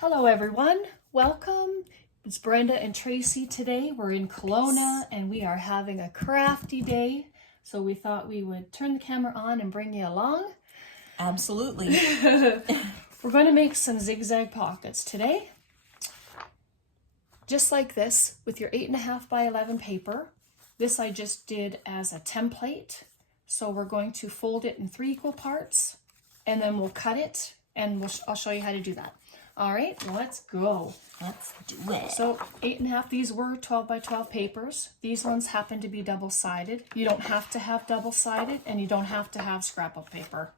Hello everyone, welcome. It's Brenda and Tracy today. We're in Kelowna and we are having a crafty day. So we thought we would turn the camera on and bring you along. Absolutely. We're going to make some zigzag pockets today. Just like this with your 8.5 by 11 paper. This I just did as a template. So we're going to fold it in 3 equal parts and then we'll cut it and I'll show you how to do that. All right, let's go. Let's do it. So 8.5, these were 12 by 12 papers. These ones happen to be double-sided. You don't have to have double-sided and you don't have to have scrapbook paper.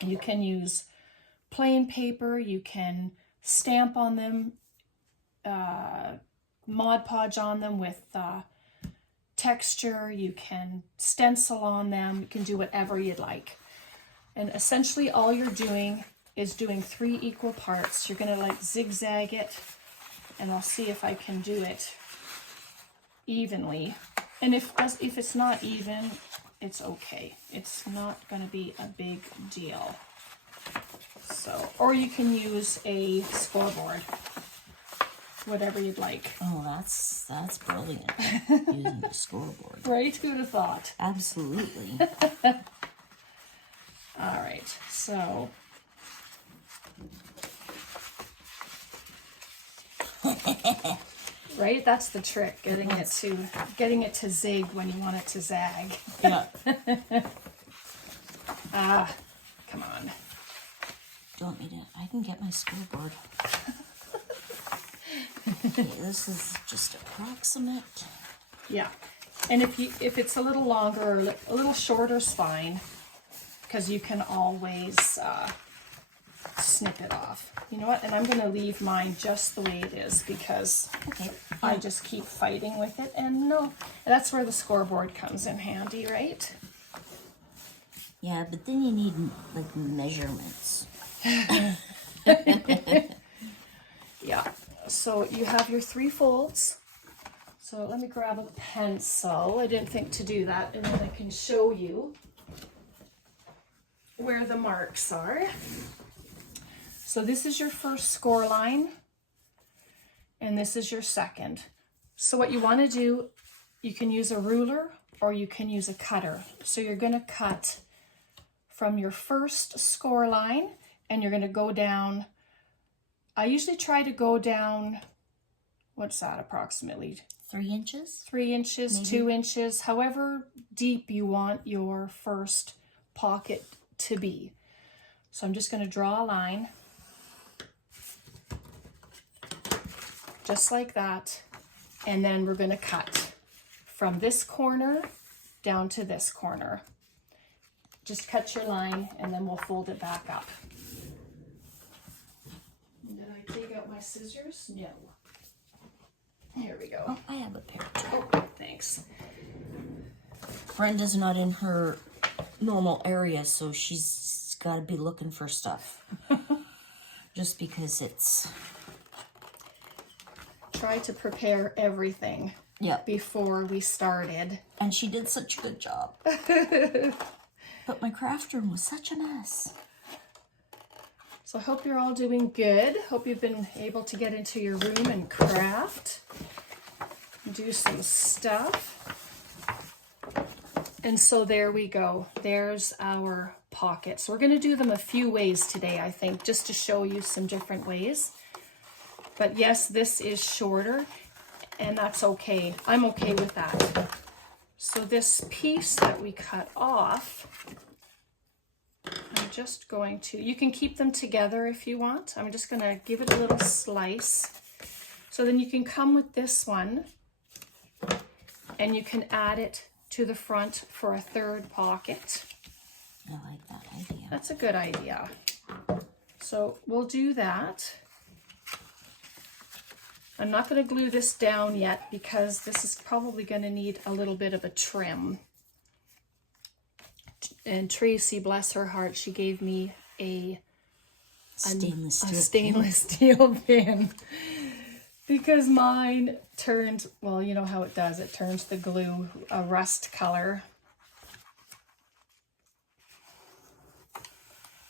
You can use plain paper, you can stamp on them, Mod Podge on them with texture, you can stencil on them, you can do whatever you'd like. And essentially all you're doing is doing 3 equal parts. You're gonna like zigzag it, and I'll see if I can do it evenly. And if it's not even, it's okay. It's not gonna be a big deal. So, or you can use a scoreboard, whatever you'd like. Oh, that's brilliant. Using the scoreboard. Right? Who'd have thought? Absolutely. All right, so. Right, that's the trick, getting it to zig when you want it to zag. Yeah. Come on. Do you want me to? I can get my scoreboard. Okay, this is just approximate. Yeah, and if it's a little longer or a little shorter is fine, because you can always snip it off. You know what? And I'm going to leave mine just the way it is because I just keep fighting with it. And no, that's where the scoreboard comes in handy, right? Yeah, but then you need like measurements. Yeah. So you have your 3 folds. So let me grab a pencil. I didn't think to do that, and then I can show you where the marks are. So this is your first score line, and this is your second. So what you want to do, you can use a ruler or you can use a cutter. So you're going to cut from your first score line, and you're going to go down. I usually try to go down, what's that approximately? 3 inches? 3 inches, maybe 2 inches, however deep you want your first pocket to be. So I'm just going to draw a line. Just like that, and then we're going to cut from this corner down to this corner. Just cut your line and then we'll fold it back up. Did I take out my scissors? No. Here we go. Oh, I have a pair too. Oh, thanks. Brenda's not in her normal area, so she's got to be looking for stuff. Just because it's... Try to prepare everything before we started. And she did such a good job. But my craft room was such a mess. So I hope you're all doing good. Hope you've been able to get into your room and craft. Do some stuff. And so there we go. There's our pockets. We're going to do them a few ways today, I think, just to show you some different ways. But yes, this is shorter, and that's okay. I'm okay with that. So this piece that we cut off, I'm just going to, you can keep them together if you want. I'm just going to give it a little slice. So then you can come with this one, and you can add it to the front for a 3rd pocket. I like that idea. That's a good idea. So we'll do that. I'm not going to glue this down yet because this is probably going to need a little bit of a trim. And Tracy, bless her heart, she gave me a stainless steel pin because mine turned, well, you know how it does. It turns the glue a rust color.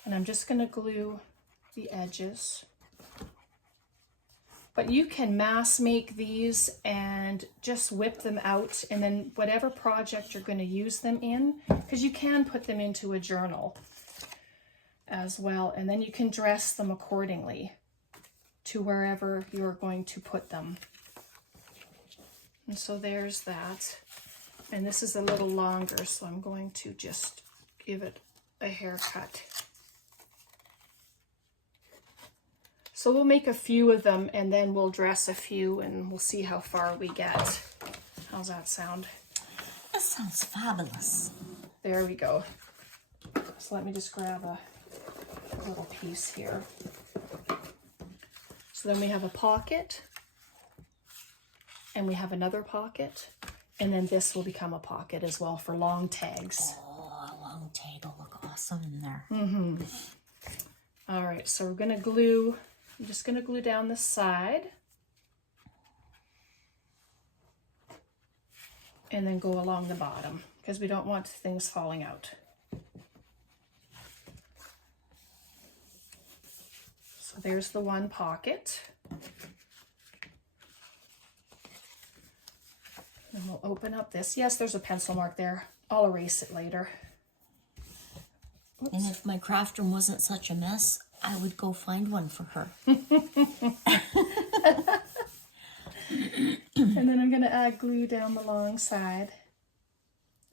And I'm just going to glue the edges. But you can mass make these and just whip them out, and then whatever project you're going to use them in, because you can put them into a journal as well, and then you can dress them accordingly to wherever you're going to put them. And so there's that. And this is a little longer, so I'm going to just give it a haircut. So we'll make a few of them, and then we'll dress a few, and we'll see how far we get. How's that sound? That sounds fabulous. There we go. So let me just grab a little piece here. So then we have a pocket, and we have another pocket, and then this will become a pocket as well for long tags. Oh, a long tag will look awesome in there. Mm-hmm. All right, so we're gonna glue. I'm just gonna glue down the side, and then go along the bottom because we don't want things falling out. So there's the one pocket. And we'll open up this. Yes, there's a pencil mark there. I'll erase it later. Oops. And if my craft room wasn't such a mess, I would go find one for her. And then I'm going to add glue down the long side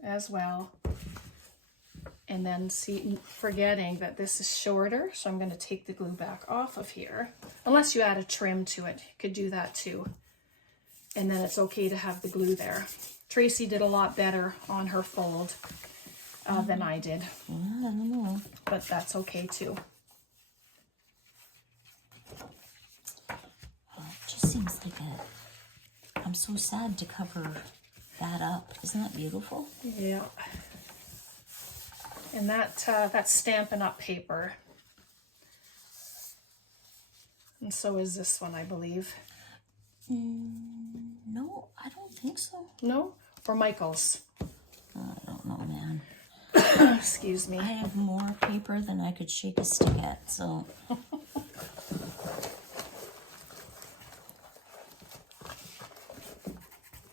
as well. And then see, forgetting that this is shorter, so I'm going to take the glue back off of here. Unless you add a trim to it, you could do that too. And then it's okay to have the glue there. Tracy did a lot better on her fold than I did. I don't know. But that's okay too. Well, it just seems like I'm so sad to cover that up. Isn't that beautiful? Yeah. And that's Stampin' Up! Paper. And so is this one, I believe. No, I don't think so. No? Or Michael's? I don't know, man. Excuse me. I have more paper than I could shake a stick at, so.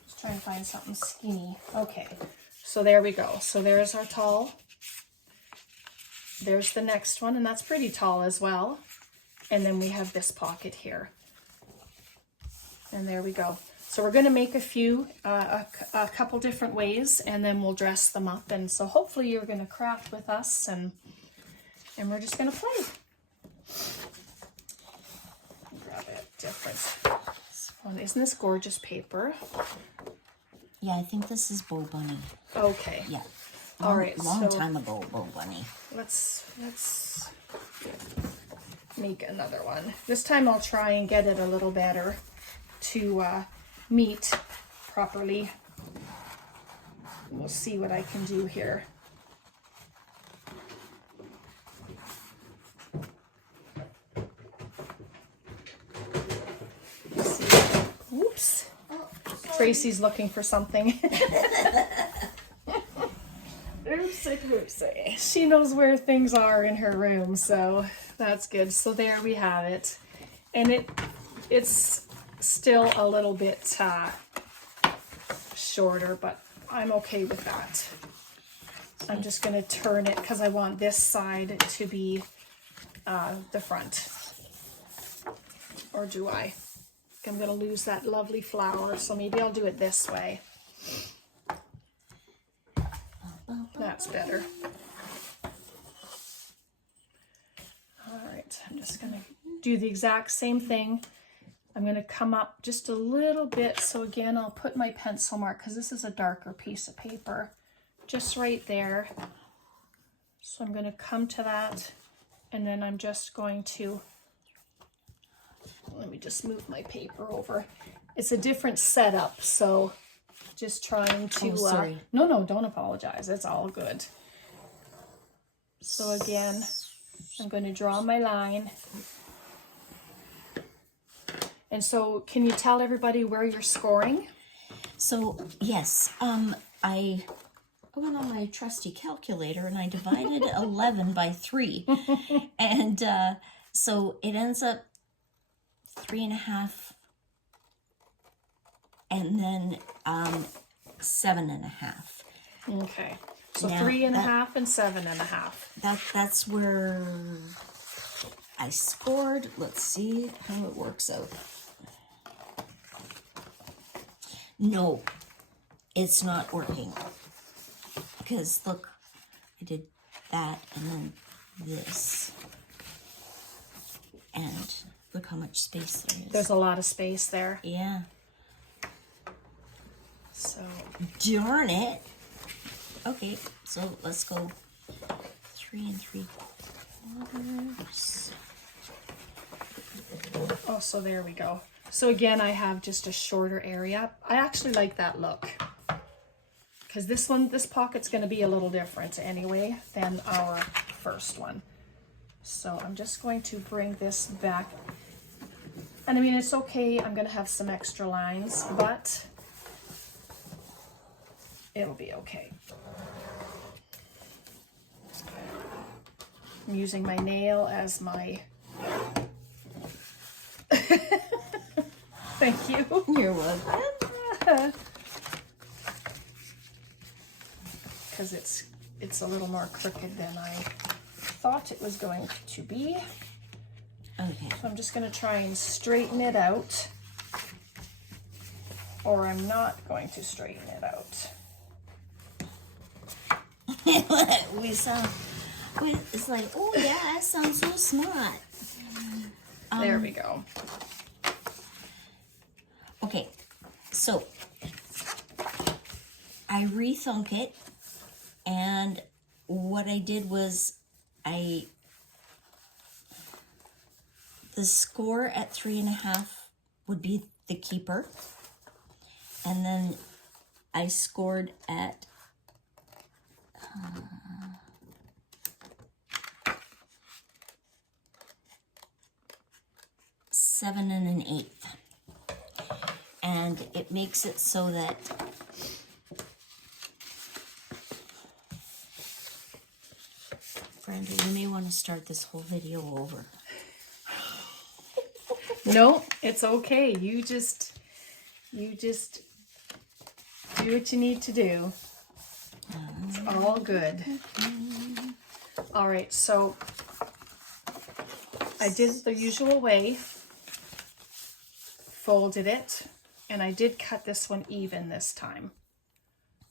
Just trying to find something skinny. Okay, so there we go. So there's our tall. There's the next one, and that's pretty tall as well. And then we have this pocket here. And there we go. So we're going to make a few, a couple different ways, and then we'll dress them up. And so hopefully you're going to craft with us, and we're just going to play. Grab a different one. Isn't this gorgeous paper? Yeah, I think this is Bo Bunny. Okay. Yeah. All right. Long time ago, Bo Bunny. Let's make another one. This time I'll try and get it a little better to meet properly. We'll see what I can do here. Oops. Tracy's looking for something. Oopsie. She knows where things are in her room, so that's good. So there we have it. And it's still a little bit shorter, but I'm okay with that. I'm just going to turn it because I want this side to be the front. Or do I? I'm going to lose that lovely flower, so maybe I'll do it this way. That's better. All right, I'm just going to do the exact same thing. I'm going to come up just a little bit. So again, I'll put my pencil mark because this is a darker piece of paper, just right there. So I'm going to come to that, and then I'm just going to, let me just move my paper over. It's a different setup, so just trying to, sorry. No, don't apologize. It's all good. So again, I'm going to draw my line. And so can you tell everybody where you're scoring? So, yes, I went on my trusty calculator and I divided 11 by 3. And so it ends up 3.5 and then 7.5. Okay. So Now 3.5 and 7.5. That's where I scored. Let's see how it works out. No, it's not working. Because look, I did that and then this. And look how much space there is. There's a lot of space there. Yeah. So Darn it. Okay, so let's go 3 3/4. oh, so there we go. So again, I have just a shorter area. I actually like that look. Because this pocket's going to be a little different anyway than our first one. So I'm just going to bring this back. And I mean, it's okay. I'm going to have some extra lines, but it'll be okay. I'm using my nail as my... Thank you. You're welcome. Because it's a little more crooked than I thought it was going to be. Okay. So I'm just going to try and straighten it out. Or I'm not going to straighten it out. It's like, oh yeah, that sounds so smart. There we go. Okay, so I rethunk it, and what I did was the score at 3.5 would be the keeper, and then I scored at 7 1/8. And it makes it so that Brenda, you may want to start this whole video over. No, it's okay. You just do what you need to do. It's all good. All right, so I did the usual way, folded it, and I did cut this one even this time.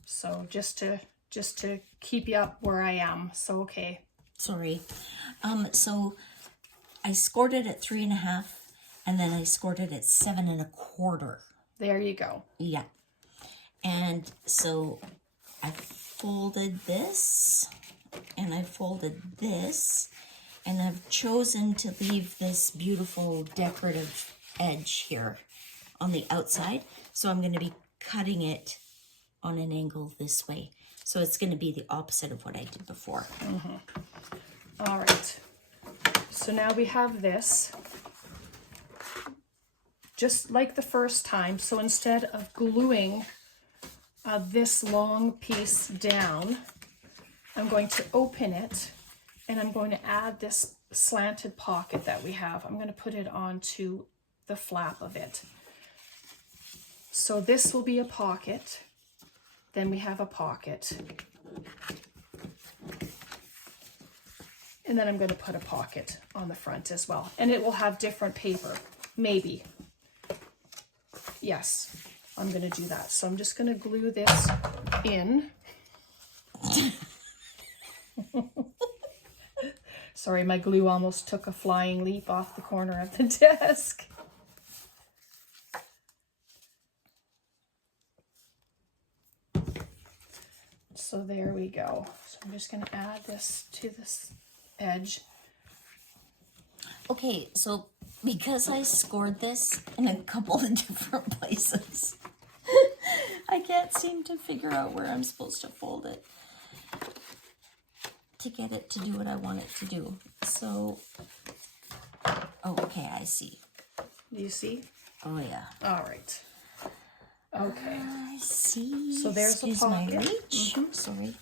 So just to keep you up where I am. So okay. Sorry. So I scored it at 3.5, and then I scored it at 7 1/4. There you go. Yeah. And so I folded this, and I folded this, and I've chosen to leave this beautiful decorative edge here on the outside. So I'm going to be cutting it on an angle this way. So it's going to be the opposite of what I did before. All right. So now we have this, just like the first time. So instead of gluing this long piece down, I'm going to open it, and I'm going to add this slanted pocket that we have. I'm going to put it onto the flap of it. So this will be a pocket. Then we have a pocket. And then I'm going to put a pocket on the front as well. And it will have different paper, maybe. Yes, I'm going to do that. So I'm just going to glue this in. Sorry, my glue almost took a flying leap off the corner of the desk. So there we go. So I'm just going to add this to this edge. Okay, so because I scored this in a couple of different places, I can't seem to figure out where I'm supposed to fold it to get it to do what I want it to do. So, oh, okay, I see. Do you see? Oh, yeah. All right. Okay. I see. So there's a Excuse my pocket. reach. Sorry.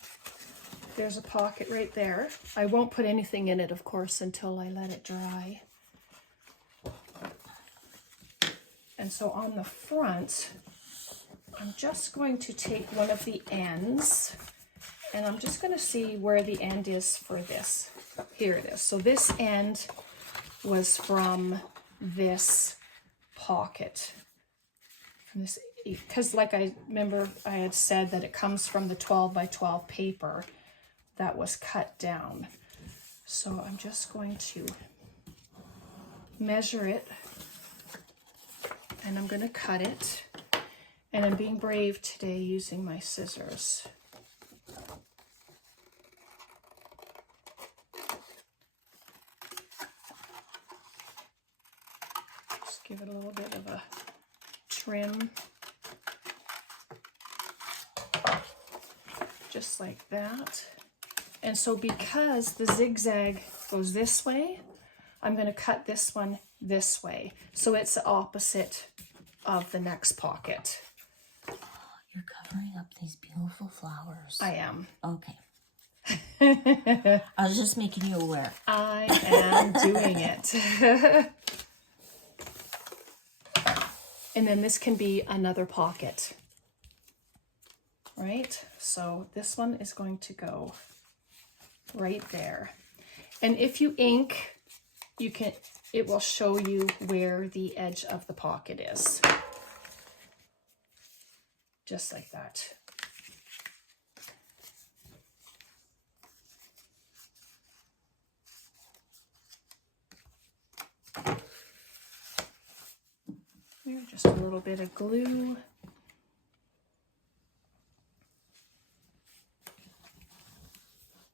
There's a pocket right there. I won't put anything in it, of course, until I let it dry. And so on the front, I'm just going to take one of the ends, and I'm just going to see where the end is for this. Here it is. So this end was from this pocket, from this, because like I remember I had said that it comes from the 12 by 12 paper that was cut down. So I'm just going to measure it, and I'm going to cut it. And I'm being brave today using my scissors. Just give it a little bit of a trim. Just like that. And so because the zigzag goes this way, I'm going to cut this one this way. So it's the opposite of the next pocket. You're covering up these beautiful flowers. I am. Okay. I was just making you aware. I am doing it. And then this can be another pocket. Right? So this one is going to go right there. And if you ink, it will show you where the edge of the pocket is. Just like that. Here, just a little bit of glue.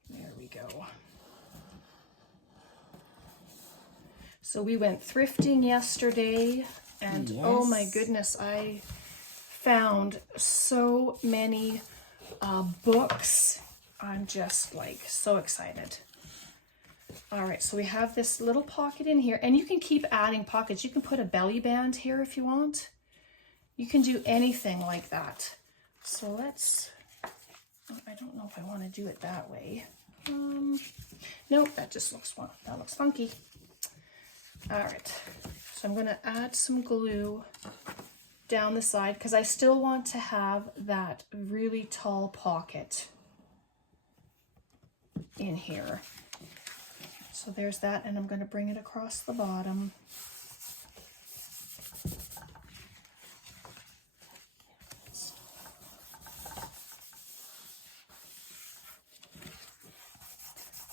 There we go. So we went thrifting yesterday, and yes. Oh my goodness, I found so many books. I'm just like so excited. All right, so we have this little pocket in here, and you can keep adding pockets. You can put a belly band here if you want. You can do anything like that. So let's, I don't know if I want to do it that way. Nope, that looks funky. All right, so I'm gonna add some glue down the side because I still want to have that really tall pocket in here. So there's that, and I'm going to bring it across the bottom.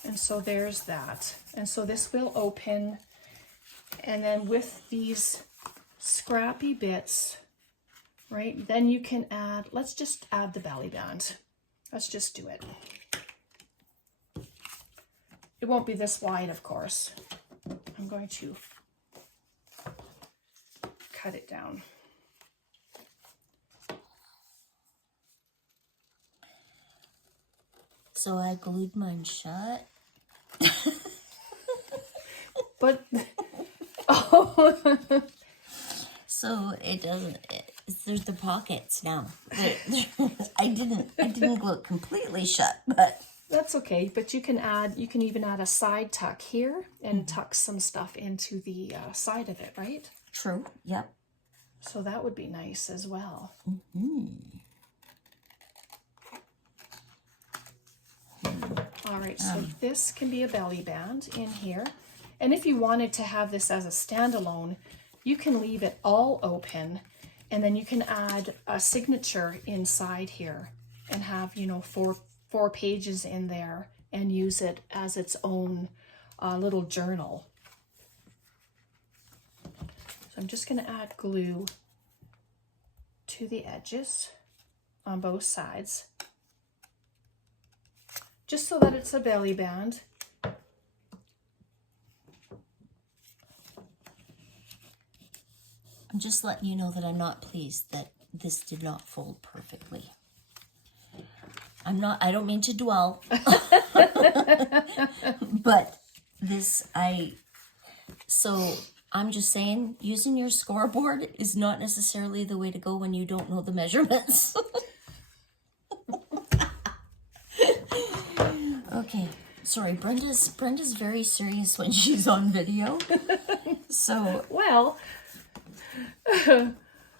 And so there's that. And so this will open, and then with these scrappy bits, right, then you can add, let's just add the belly band. Let's just do it. It won't be this wide, of course. I'm going to cut it down. So I glued mine shut. But, oh. So it doesn't, there's the pockets now. I didn't glue it completely shut, but. That's okay, but you can even add a side tuck here and tuck some stuff into the side of it, right? True, yep. So that would be nice as well. All right, so this can be a belly band in here. And if you wanted to have this as a standalone, you can leave it all open, and then you can add a signature inside here and have, you know, four pages in there and use it as its own little journal. So I'm just going to add glue to the edges on both sides, just so that it's a belly band. I'm just letting you know that I'm not pleased that this did not fold perfectly. I don't mean to dwell, but so I'm just saying, using your scoreboard is not necessarily the way to go when you don't know the measurements. Okay, sorry, Brenda's very serious when she's on video. So, well,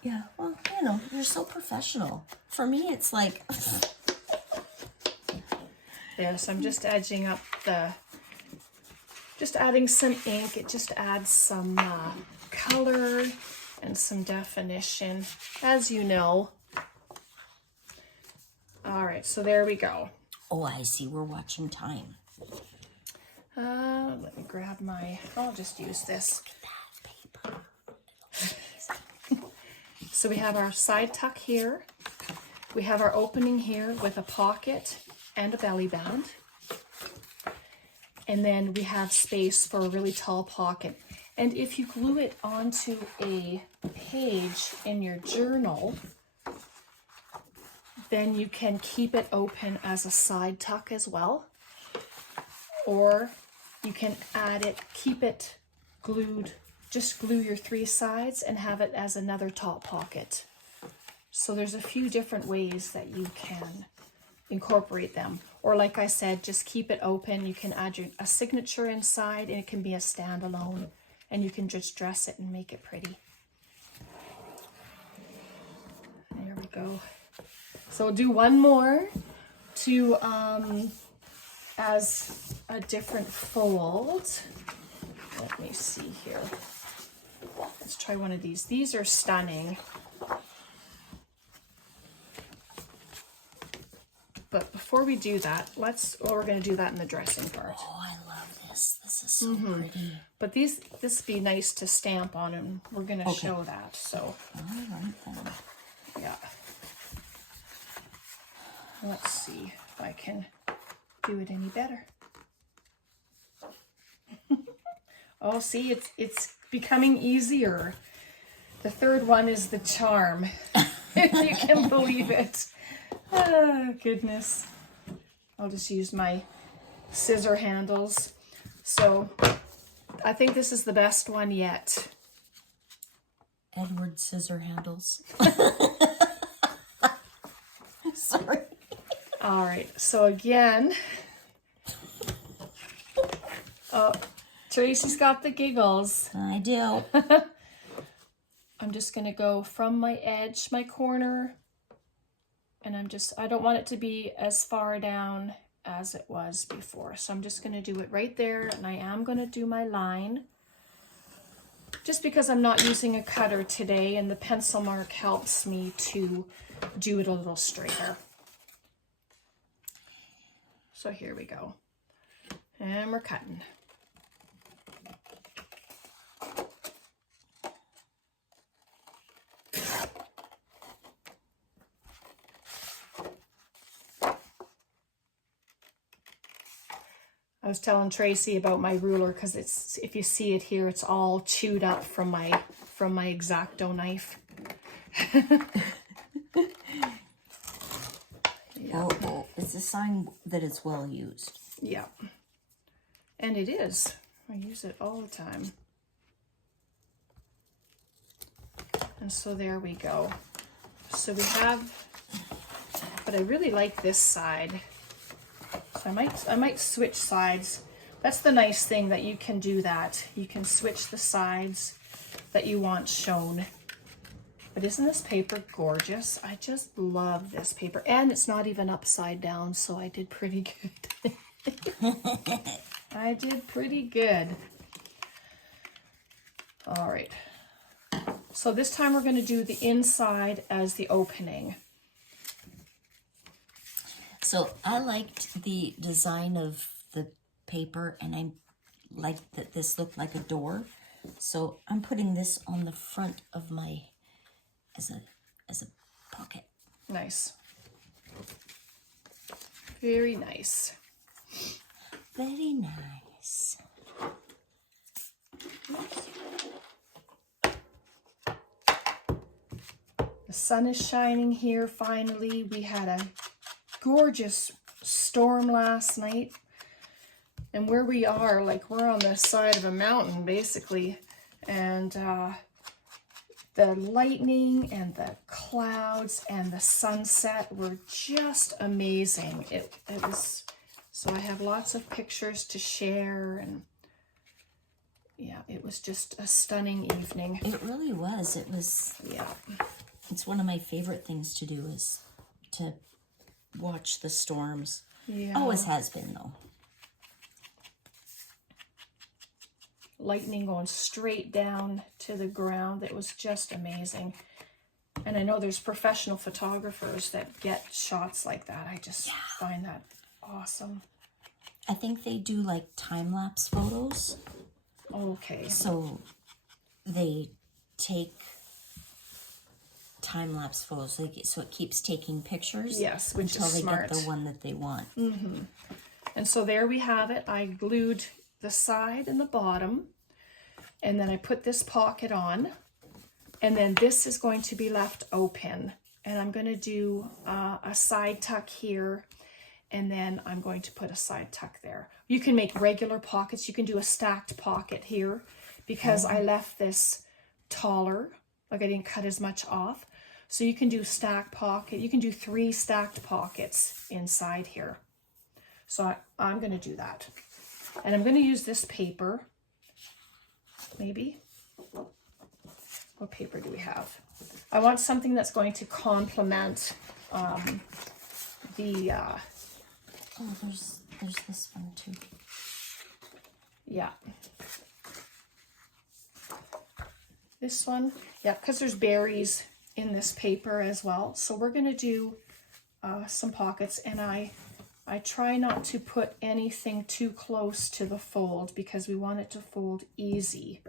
yeah, well, yeah. don't know. You're so professional. For me, it's like... Yes, I'm just edging up just adding some ink. It just adds some color and some definition, as you know. All right, so there we go. Oh, I see. We're watching time. Let me grab I'll just use this. Look at that paper. So we have our side tuck here. We have our opening here with a pocket and a belly band. And then we have space for a really tall pocket. And if you glue it onto a page in your journal, then you can keep it open as a side tuck as well. Or you can add it, keep it glued, just glue your 3 sides and have it as another top pocket. So there's a few different ways that you can incorporate them. Or like I said, just keep it open. You can add a signature inside, and it can be a standalone, and you can just dress it and make it pretty. There we go. So we'll do one more to as a different fold. Let me see here. Let's try one of these. These are stunning. But before we do that, we're going to do that in the dressing part. Oh, I love this. This is so pretty. But this would be nice to stamp on, and we're going to show that. So, all right then. Yeah. Let's see if I can do it any better. Oh, see, it's becoming easier. The third one is the charm, if you can believe it. Oh, goodness. I'll just use my scissor handles. So I think this is the best one yet. Edward scissor handles. Sorry. All right. So again, Tracy's got the giggles. I do. I'm just going to go from my edge, my corner, and I don't want it to be as far down as it was before. So I'm just going to do it right there, and I am going to do my line. Just because I'm not using a cutter today, and the pencil mark helps me to do it a little straighter. So here we go. And we're cutting. I was telling Tracy about my ruler because if you see it here, it's all chewed up from my X-Acto knife. Yeah. Oh, it's a sign that it's well used. Yeah. And it is. I use it all the time. And so there we go. So we have, but I really like this side. So I might switch sides. That's the nice thing, that you can do that. You can switch the sides that you want shown. But isn't this paper gorgeous? I just love this paper. And it's not even upside down, so I did pretty good. I did pretty good. All right. So this time we're going to do the inside as the opening. So I liked the design of the paper, and I liked that this looked like a door. So I'm putting this on the front of my, as a pocket. Nice. Very nice. Very nice. The sun is shining here finally. We had a gorgeous storm last night. And where we are, like, we're on the side of a mountain basically. And the lightning and the clouds and the sunset were just amazing. It was, so I have lots of pictures to share, and yeah, it was just a stunning evening. It really was. It was. Yeah. It's one of my favorite things to do is to watch the storms. Yeah. Always has been, though. Lightning going straight down to the ground. It was just amazing. And I know there's professional photographers that get shots like that. I just find that awesome. I think they do like time-lapse photos. Okay. So they take time-lapse photos, so it keeps taking pictures. Yes, which until is they smart. get the one that they want. And so there we have it. I glued the side and the bottom, and then I put this pocket on, and then this is going to be left open, and I'm going to do a side tuck here, and then I'm going to put a side tuck there. You can make regular pockets. You can do a stacked pocket here, because I left this taller, like I didn't cut as much off. So you can do stacked pocket. You can do 3 stacked pockets inside here. So I'm going to do that. And I'm going to use this paper, maybe. What paper do we have? I want something that's going to complement the... Oh, there's this one too. Yeah. This one. Yeah, because there's berries in this paper as well. So we're going to do some pockets, and I try not to put anything too close to the fold because we want it to fold easy.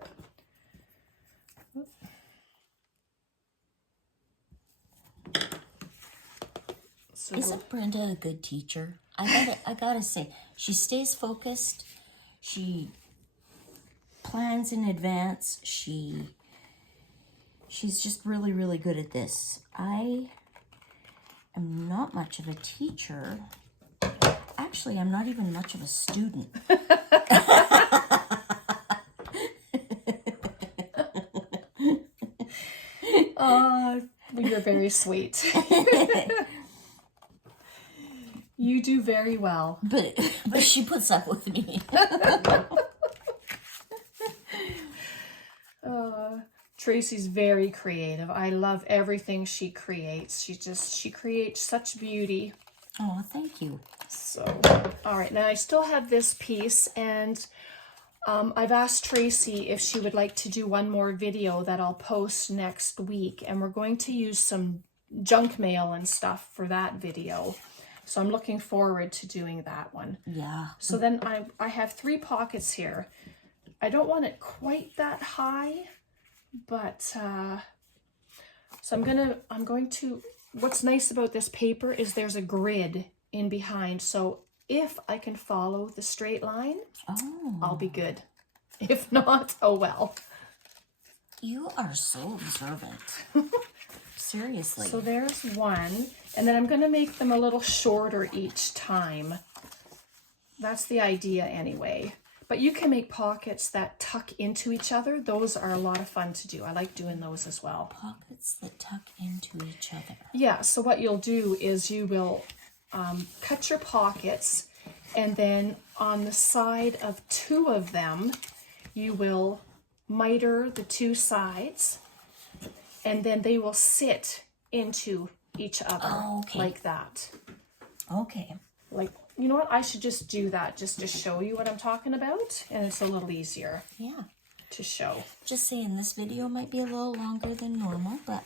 So Isn't Brenda a good teacher? I gotta say, she stays focused. She plans in advance. She's just really, really good at this. I am not much of a teacher. Actually, I'm not even much of a student. You're very sweet. You do very well. But she puts up with me. Tracy's very creative. I love everything she creates. She creates such beauty. Oh, thank you. So, all right, now I still have this piece, and I've asked Tracy if she would like to do one more video that I'll post next week, and we're going to use some junk mail and stuff for that video. So I'm looking forward to doing that one. Yeah. So then I have 3 pockets here. I don't want it quite that high, but so I'm going to, what's nice about this paper is there's a grid in behind. So if I can follow the straight line, I'll be good. If not, oh well. You are so observant. Seriously. So there's one, and then I'm going to make them a little shorter each time. That's the idea anyway. But you can make pockets that tuck into each other. Those are a lot of fun to do. I like doing those as well. Pockets that tuck into each other. Yeah, so what you'll do is you will cut your pockets, and then on the side of 2 of them, you will miter the 2 sides, and then they will sit into each other like that. Okay. Like, you know what? I should just do that just to show you what I'm talking about, and it's a little easier Yeah. to show. Just saying, this video might be a little longer than normal, but...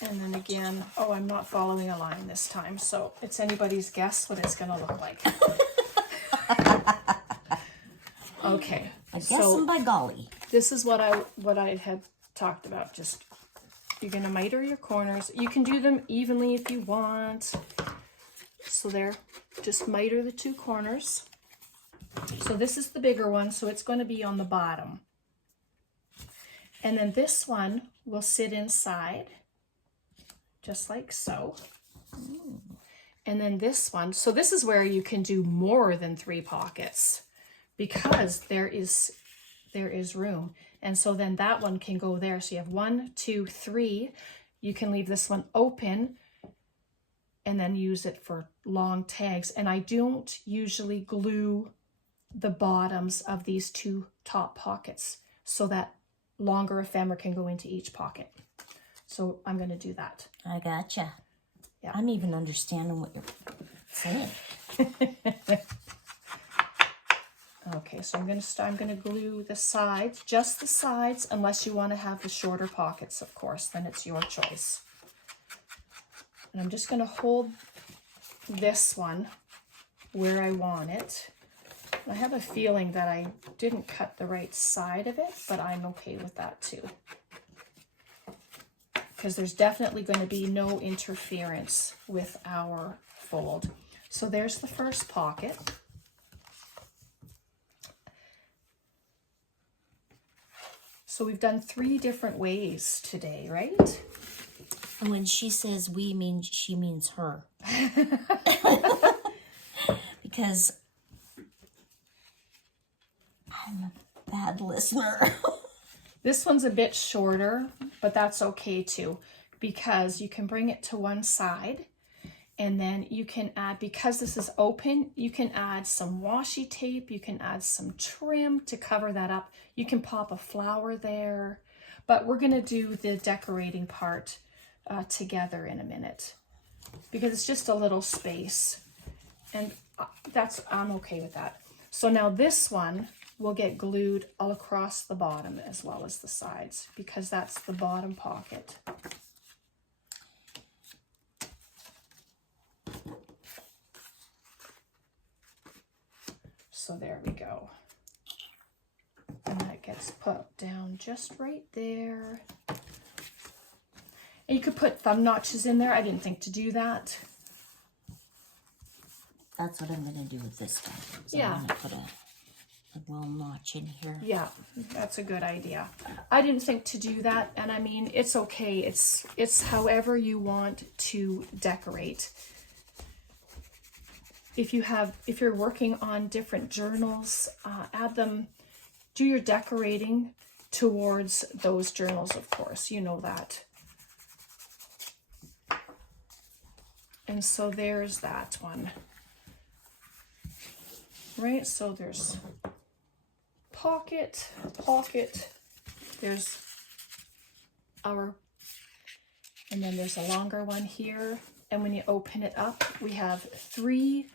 And then again, I'm not following a line this time, so it's anybody's guess what it's going to look like. Okay. I guess them by golly. This is what I had talked about. Just, you're going to miter your corners. You can do them evenly if you want. So there, just miter the 2 corners. So this is the bigger one, so it's going to be on the bottom. And then this one will sit inside, just like so. And then this one, so this is where you can do more than 3 pockets because there is room. And so then that one can go there. So you have 1, 2, 3. You can leave this one open and then use it for long tags. And I don't usually glue the bottoms of these 2 top pockets so that longer ephemera can go into each pocket. So I'm going to do that. I gotcha. Yeah. I'm even understanding what you're saying. Okay, so I'm going to glue the sides, just the sides, unless you want to have the shorter pockets, of course, then it's your choice. And I'm just going to hold this one where I want it. I have a feeling that I didn't cut the right side of it, but I'm okay with that too. Because there's definitely going to be no interference with our fold. So there's the first pocket. So we've done 3 different ways today, right? And when she says we, she means her. Because I'm a bad listener. This one's a bit shorter, but that's okay too, because you can bring it to one side, and then you can add, because this is open, you can add some washi tape, you can add some trim to cover that up. You can pop a flower there, but we're gonna do the decorating part together in a minute, because it's just a little space, and I'm okay with that. So now this one will get glued all across the bottom as well as the sides, because that's the bottom pocket. So there we go. And that gets put down just right there. And you could put thumb notches in there. I didn't think to do that. That's what I'm going to do with this one. So Yeah. I'm going to put a little notch in here. Yeah, that's a good idea. I didn't think to do that, and I mean, it's okay. It's however you want to decorate. If you're working on different journals, add them, do your decorating towards those journals, of course, you know that. And so there's that one. Right, so there's pocket, there's our, and then there's a longer one here. And when you open it up, we have 3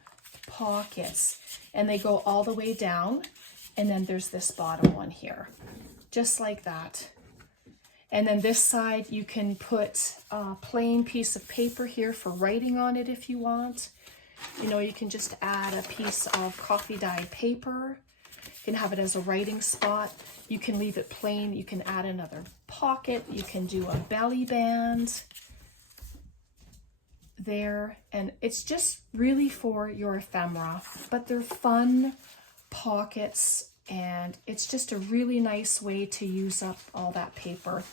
pockets, and they go all the way down. And then there's this bottom one here, just like that. And then this side, you can put a plain piece of paper here for writing on it if you want. You know, you can just add a piece of coffee dyed paper. You can have it as a writing spot. You can leave it plain. You can add another pocket. You can do a belly band there. And it's just really for your ephemera. But they're fun pockets. And it's just a really nice way to use up all that paper.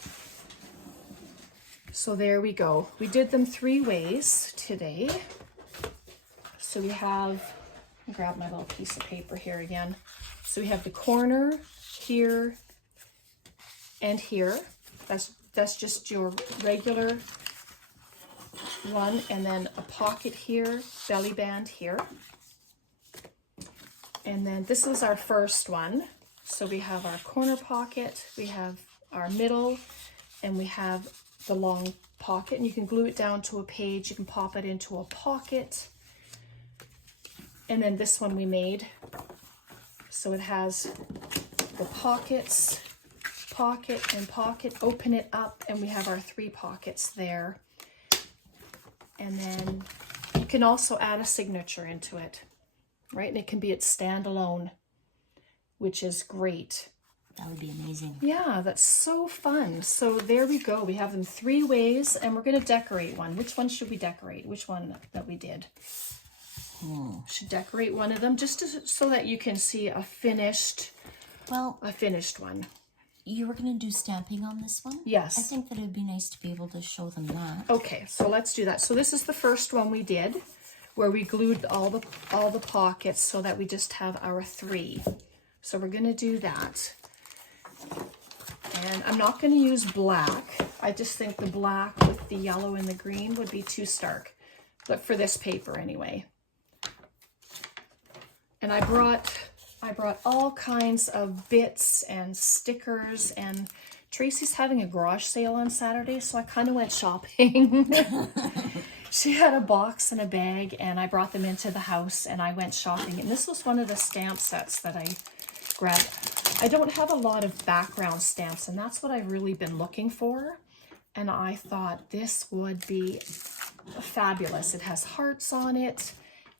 So there we go. We did them 3 ways today. So we have, I'll grab my little piece of paper here again. So we have the corner here and here. That's just your regular one, and then a pocket here, belly band here. And then this is our first one. So we have our corner pocket, we have our middle, and we have the long pocket. And you can glue it down to a page, you can pop it into a pocket. And then this one we made. So it has the pockets, pocket and pocket, open it up, and we have our 3 pockets there. And then you can also add a signature into it, right? And it can be its standalone, which is great. That would be amazing. Yeah, that's so fun. So there we go. We have them 3 ways, and we're going to decorate one. Which one should we decorate? Which one that we did? Should decorate one of them so that you can see a finished one. You were going to do stamping on this one? Yes. I think that it would be nice to be able to show them that. Okay, so let's do that. So this is the first one we did, where we glued all the pockets so that we just have our 3. So we're going to do that. And I'm not going to use black. I just think the black with the yellow and the green would be too stark. But for this paper anyway. And I brought I brought all kinds of bits and stickers, and Tracy's having a garage sale on Saturday, so I kind of went shopping. She had a box and a bag, and I brought them into the house, and I went shopping. And this was one of the stamp sets that I grabbed. I don't have a lot of background stamps, and that's what I've really been looking for. And I thought this would be fabulous. It has hearts on it,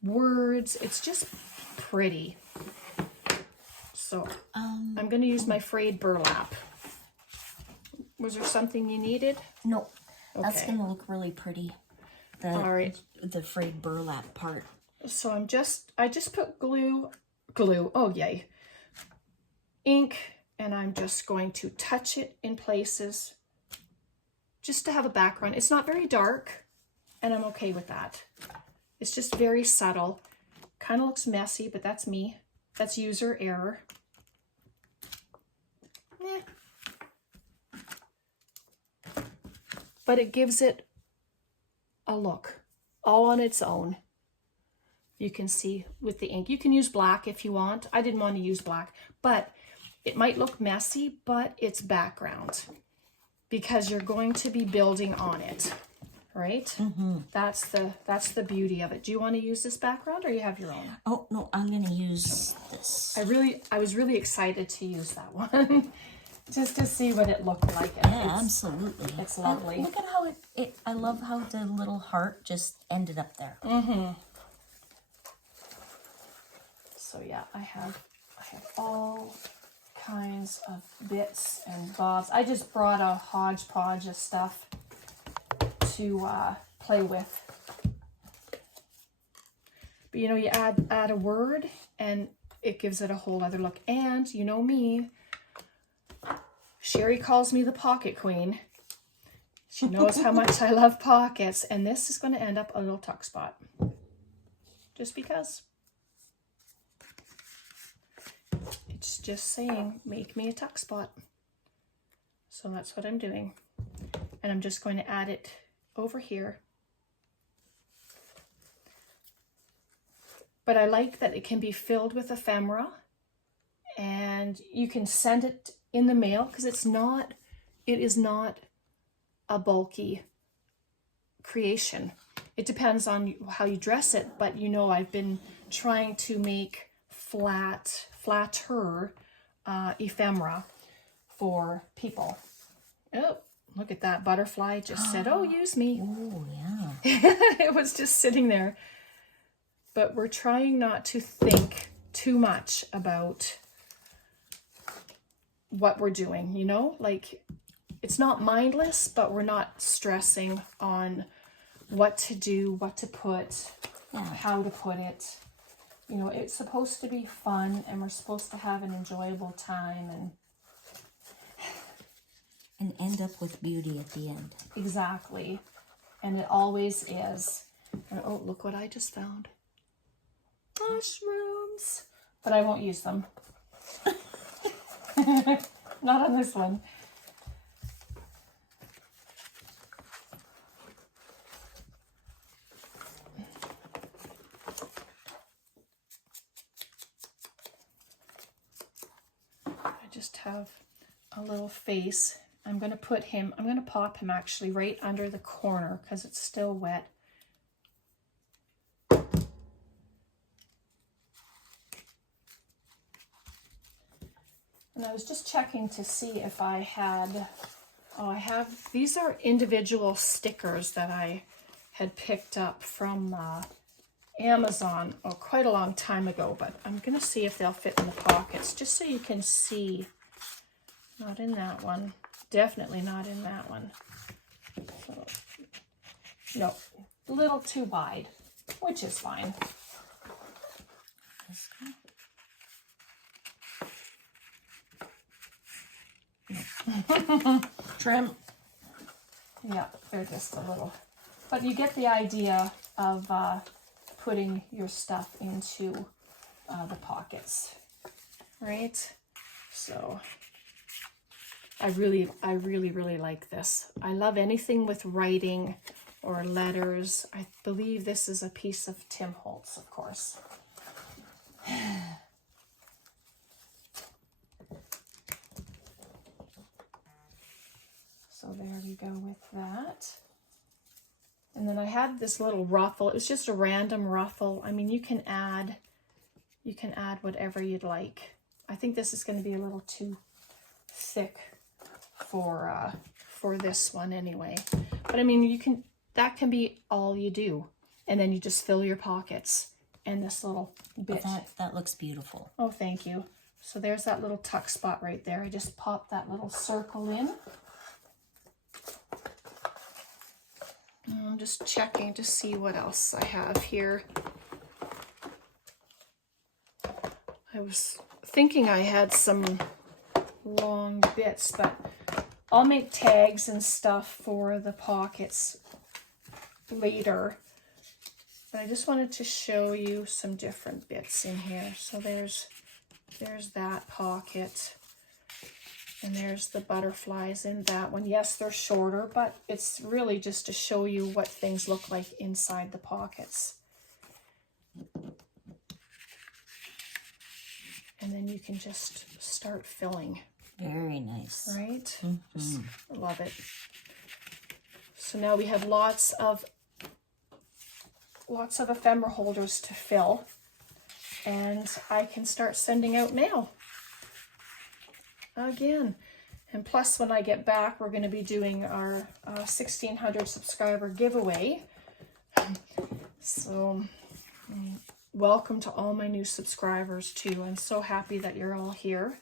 words. It's just pretty. So I'm going to use my frayed burlap. Was there something you needed? No, that's Okay. going to look really pretty. All right. The frayed burlap part. So I just put glue, oh yay, ink, and I'm just going to touch it in places just to have a background. It's not very dark, and I'm okay with that. It's just very subtle. Kind of looks messy, but that's me. That's user error. But it gives it a look all on its own. You can see with the ink. You can use black if you want. I didn't want to use black, but it might look messy, but it's background because you're going to be building on it, right? Mm-hmm. That's the beauty of it. Do you want to use this background, or you have your own? Oh no, I'm going to use this. I was really excited to use that one. Just to see what it looked like. Yeah, absolutely. It's lovely. Look at how I love how the little heart just ended up there. Mm-hmm. So yeah, I have all kinds of bits and bobs. I just brought a hodgepodge of stuff to play with. But you know, you add a word and it gives it a whole other look. And you know me, Sherry calls me the pocket queen. She knows how much I love pockets, and this is going to end up a little tuck spot. Just because. It's just saying, make me a tuck spot. So that's what I'm doing. And I'm just going to add it over here. But I like that it can be filled with ephemera, and you can send it in the mail because it is not a bulky creation. It depends on how you dress it, but you know, I've been trying to make flatter ephemera for people. Oh, look at that butterfly just said, oh, use me. Oh, yeah. It was just sitting there. But we're trying not to think too much about what we're doing, you know, like it's not mindless, but we're not stressing on what to do, what to put, how to put it. You know, it's supposed to be fun, and we're supposed to have an enjoyable time and end up with beauty at the end. Exactly. And it always is. And, oh, look what I just found. Mushrooms. But I won't use them. Not on this one. I just have a little face. I'm going to put him, I'm going to pop him actually right under the corner because it's still wet. And I was just checking to see if I had, these are individual stickers that I had picked up from Amazon quite a long time ago, but I'm going to see if they'll fit in the pockets, just so you can see. Not in that one. Definitely not in that one. So, no, a little too wide, which is fine. Trim. Yeah, they're just a little. But you get the idea of putting your stuff into the pockets, right? So I really like this. I love anything with writing or letters. I believe this is a piece of Tim Holtz, of course. So there we go with that. And then I had this little ruffle. It was just a random ruffle. I mean, you can add whatever you'd like. I think this is going to be a little too thick for this one anyway. But I mean, that can be all you do. And then you just fill your pockets and this little bit. That looks beautiful. Oh, thank you. So there's that little tuck spot right there. I just popped that little circle in. And I'm just checking to see what else I have here. I was thinking I had some long bits, but I'll make tags and stuff for the pockets later. But I just wanted to show you some different bits in here. So there's that pocket, and there's the butterflies in that one. Yes, they're shorter, but it's really just to show you what things look like inside the pockets. And then you can just start filling. Very nice. Right? Just love it. So now we have lots of ephemera holders to fill, and I can start sending out mail again. And plus, when I get back, we're going to be doing our 1600 subscriber giveaway. So welcome to all my new subscribers too. I'm so happy that you're all here.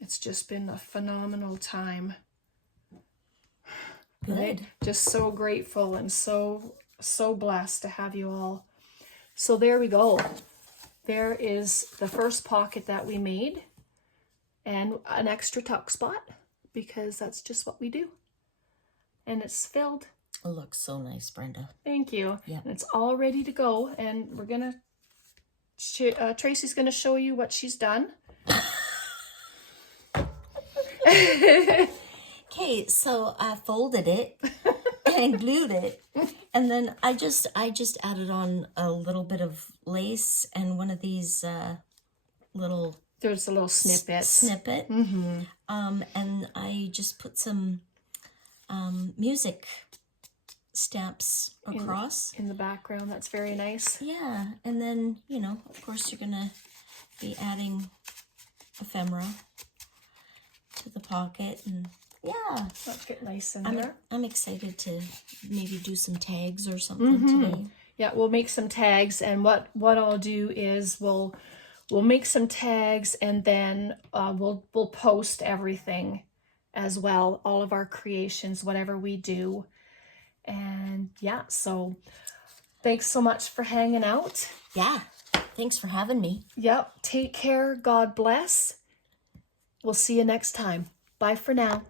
It's just been a phenomenal time. Good. Right? Just so grateful and so blessed to have you all. So there we go. There is the first pocket that we made, and an extra tuck spot, because that's just what we do. And it's filled. It looks so nice, Brenda. Thank you. Yeah. And it's all ready to go, and we're gonna Tracy's gonna show you what she's done. Okay, so I folded it and glued it, and then I just added on a little bit of lace and one of these little There's a little snippet. and I just put some music stamps across in the background. That's very nice. Yeah, and then of course you're gonna be adding ephemera to the pocket, and yeah, Let's get nice in there. I'm excited to maybe do some tags or something today. Yeah, we'll make some tags, and what I'll do is we'll make some tags, and then we'll post everything as well, all of our creations, whatever we do. And yeah, so thanks so much for hanging out. Yeah, thanks for having me. Yep, take care. God bless. We'll see you next time. Bye for now.